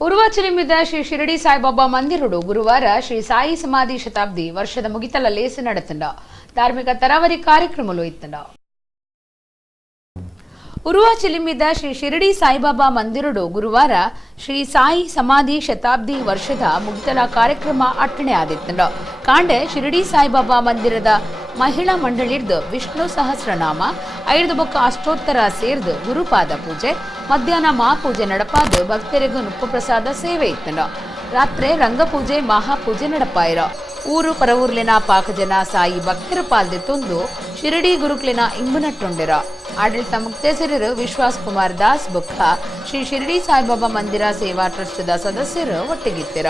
urva chilimbi Shri Shirdi Saibaba ಮಂದಿರಡು ಗುರುವಾರ ಶ್ರೀ ಸಾಯಿ ಸಮಾಧಿ ಶತಾಬ್ದಿ ವರ್ಷದ ಮುಗಿತಲ ಲೇಸು ನಡೆತಂಡ ಧಾರ್ಮಿಕ ತರಾವರಿ ಕಾರ್ಯಕ್ರಮಲು ಇತ್ತಂಡ urva chilimbi ಶ್ರೀ ಶಿರಡಿ ಸಾಯಿಬಾಬಾ ಮಂದಿರಡು ಗುರುವಾರ ಶ್ರೀ ಸಾಯಿ ಸಮಾಧಿ ಶತಾಬ್ದಿ ವರ್ಷದ ಮುಗಿತಲ ಕಾರ್ಯಕ್ರಮ ಅಟ್ಟಣೆ ಆದಿತ್ತಂಡ ಕಾಂಡೆ ಶಿರಡಿ ಸಾಯಿಬಾಬಾ ಮಂದಿರದ ಮಹಿಳಾ ಮಂಡಳಿರ್ದು ವಿಷ್ಣು ಸಹಸ್ರನಾಮ 5 ಬೊಕ್ಕ ಅಷ್ಟೋತ್ತರ ಸೇರ್ದು ಗುರುಪಾದ ಪೂಜೆ ಮಧ್ಯಾಹ್ನ ಮಹಾಪೂಜೆ ನಡಪಾದ ಭಕ್ತರಿಗೂ ನುಪ್ಪು ಪ್ರಸಾದ ಸೇವೆ ಇತ್ತಂಡ ರಾತ್ರಿ ರಂಗಪೂಜೆ ಮಹಾಪೂಜೆ ನಡಪಾಯಿರ ಊರು ಪರವೂರ್ಲಿನ ಪಾಕಜನ ಸಾಯಿ ಭಕ್ತರ ಪಾಲ್ದೆ ತುಂದು ಶಿರಡಿ ಗುರುಕ್ಲಿನ ಇಂಬುನಟ್ಟುಂಡಿರ ಆಡಳಿತ ಮುಕ್ತೇಸರರು ವಿಶ್ವಾಸ್ ಕುಮಾರ್ ದಾಸ್ ಬುಕ್ಕ ಶ್ರೀ ಶಿರಡಿ ಸಾಯಿಬಾಬಾ ಮಂದಿರ ಸೇವಾ ಟ್ರಸ್ಟ್ದ ಸದಸ್ಯರು ಒಟ್ಟಿಗಿತ್ತಿರ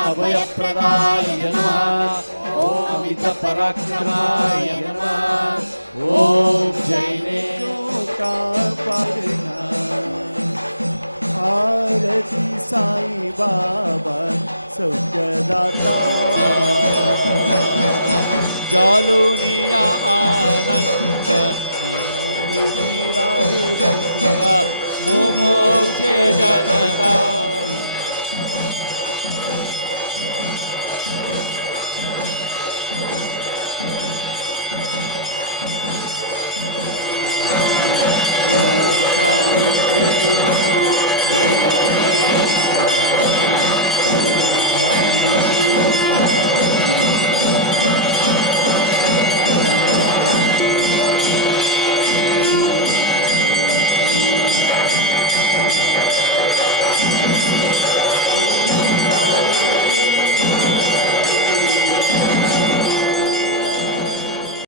अभयप्रदाय नमः ओम अमित पराक्रमाय नमः ओम जैने कापालिना आरती साई बाबा सौख्यदाता जालुनिया आनंद नीति राहे गंगा मोमोक्षे जनदा